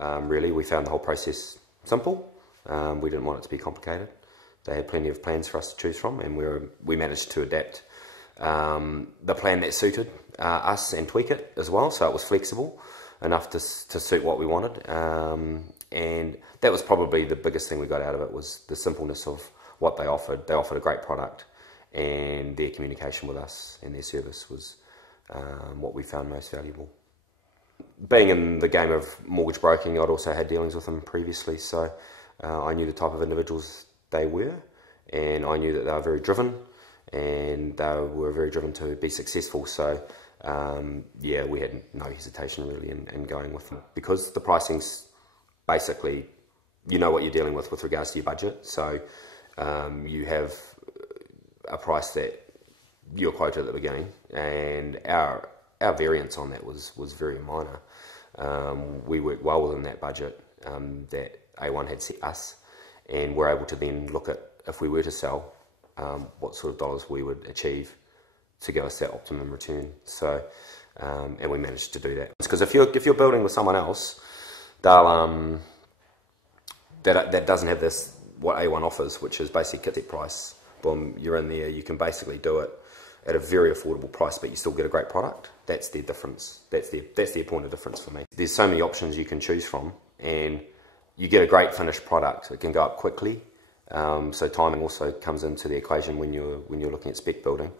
really. We found the whole process simple. We didn't want it to be complicated. They had plenty of plans for us to choose from, and we managed to adapt the plan that suited us and tweak it as well, so it was flexible enough to suit what we wanted. And that was probably the biggest thing we got out of it, was the simpleness of what they offered. They offered a great product, and their communication with us and their service was what we found most valuable. Being in the game of mortgage broking, I'd also had dealings with them previously, so I knew the type of individuals they were, and I knew that they were very driven, and they were very driven to be successful. So yeah, we had no hesitation really in going with them, because the pricing's basically, you know what you're dealing with regards to your budget. So you have a price that you're quoted at the beginning, and our variance on that was very minor. We worked well within that budget that A1 had set us, and we're able to then look at, if we were to sell, what sort of dollars we would achieve to give us that optimum return. So, and we managed to do that. Because if you're building with someone else, they'll that doesn't have this, what A1 offers, which is basically kit price. Boom, you're in there. You can basically do it at a very affordable price, but you still get a great product. That's their difference. That's their point of difference for me. There's so many options you can choose from, and you get a great finished product. It can go up quickly, so timing also comes into the equation when you're looking at spec building.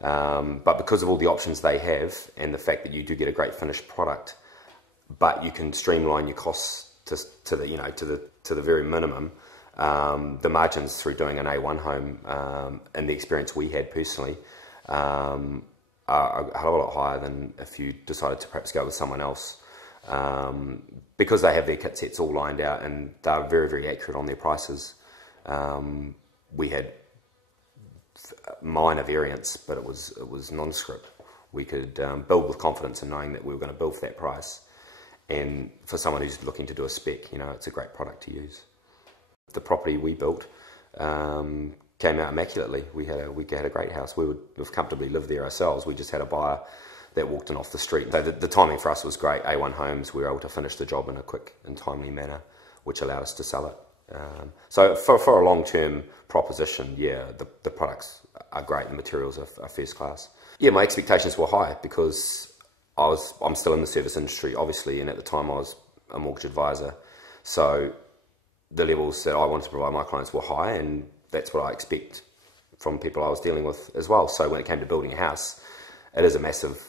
But because of all the options they have, and the fact that you do get a great finished product, but you can streamline your costs to the very minimum. The margins through doing an A1 home, and the experience we had personally, are a hell of a lot higher than if you decided to perhaps go with someone else, because they have their kit sets all lined out, and they're very, very accurate on their prices. We had minor variance, but it was non-script. We could build with confidence in knowing that we were going to build for that price, and for someone who's looking to do a spec, it's a great product to use. The property we built came out immaculately. We had a great house. We would have comfortably lived there ourselves. We just had a buyer that walked in off the street. So the timing for us was great. A1 Homes, we were able to finish the job in a quick and timely manner, which allowed us to sell it. So for a long-term proposition, yeah, the products are great. The materials are first class. Yeah, my expectations were high, because I'm still in the service industry, obviously, and at the time I was a mortgage advisor. So the levels that I wanted to provide my clients were high, and that's what I expect from people I was dealing with as well. So when it came to building a house, it is a massive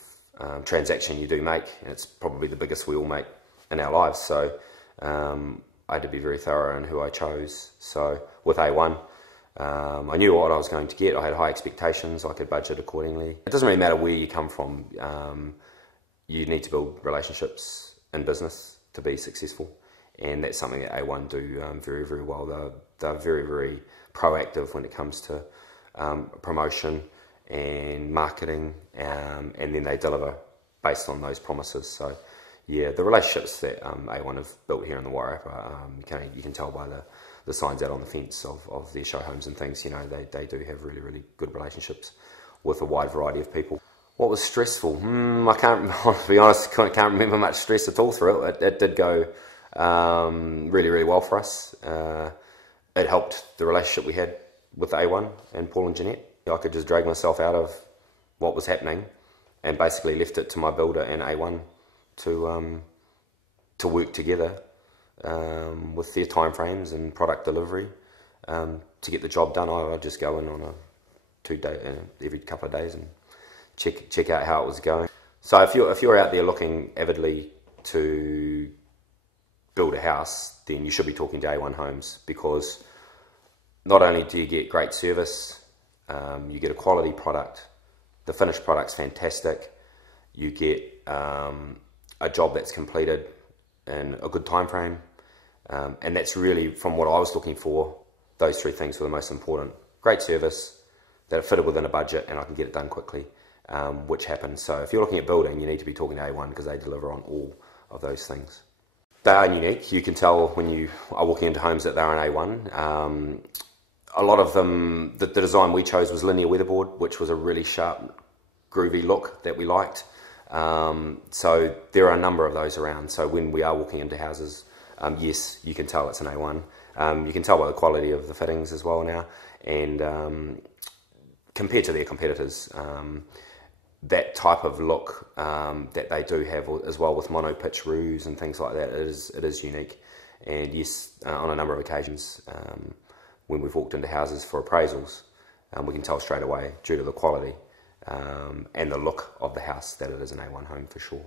transaction you do make, and it's probably the biggest we all make in our lives. So I had to be very thorough in who I chose. So with A1, I knew what I was going to get. I had high expectations. I could budget accordingly. It doesn't really matter where you come from. You need to build relationships in business to be successful. And that's something that A1 do very, very well. They're very, very proactive when it comes to promotion and marketing, and then they deliver based on those promises. So, yeah, the relationships that A1 have built here in the Wairarapa, you can tell by the signs out on the fence of their show homes and things. They do have really, really good relationships with a wide variety of people. What was stressful? I can't, to be honest, I can't remember much stress at all through it. It did go really, really well for us. It helped the relationship we had with A1 and Paul and Jeanette. I could just drag myself out of what was happening and basically left it to my builder and A1 to work together with their timeframes and product delivery to get the job done. I'd just go in on a 2-day, every couple of days, and check out how it was going. So if you're out there looking avidly to build a house, then you should be talking to A1 Homes, because not only do you get great service, you get a quality product, the finished product's fantastic, you get a job that's completed in a good time frame, and that's really, from what I was looking for, those three things were the most important. Great service, that it fitted within a budget, and I can get it done quickly, which happened. So if you're looking at building, you need to be talking to A1, because they deliver on all of those things. They are unique. You can tell when you are walking into homes that they're an A1. A lot of them, the design we chose was linear weatherboard, which was a really sharp, groovy look that we liked. So there are a number of those around. So when we are walking into houses, yes, you can tell it's an A1. You can tell by the quality of the fittings as well now, and compared to their competitors, that type of look that they do have as well, with mono pitch roofs and things like that, it is unique. And yes, on a number of occasions, when we've walked into houses for appraisals, we can tell straight away, due to the quality and the look of the house, that it is an A1 home for sure.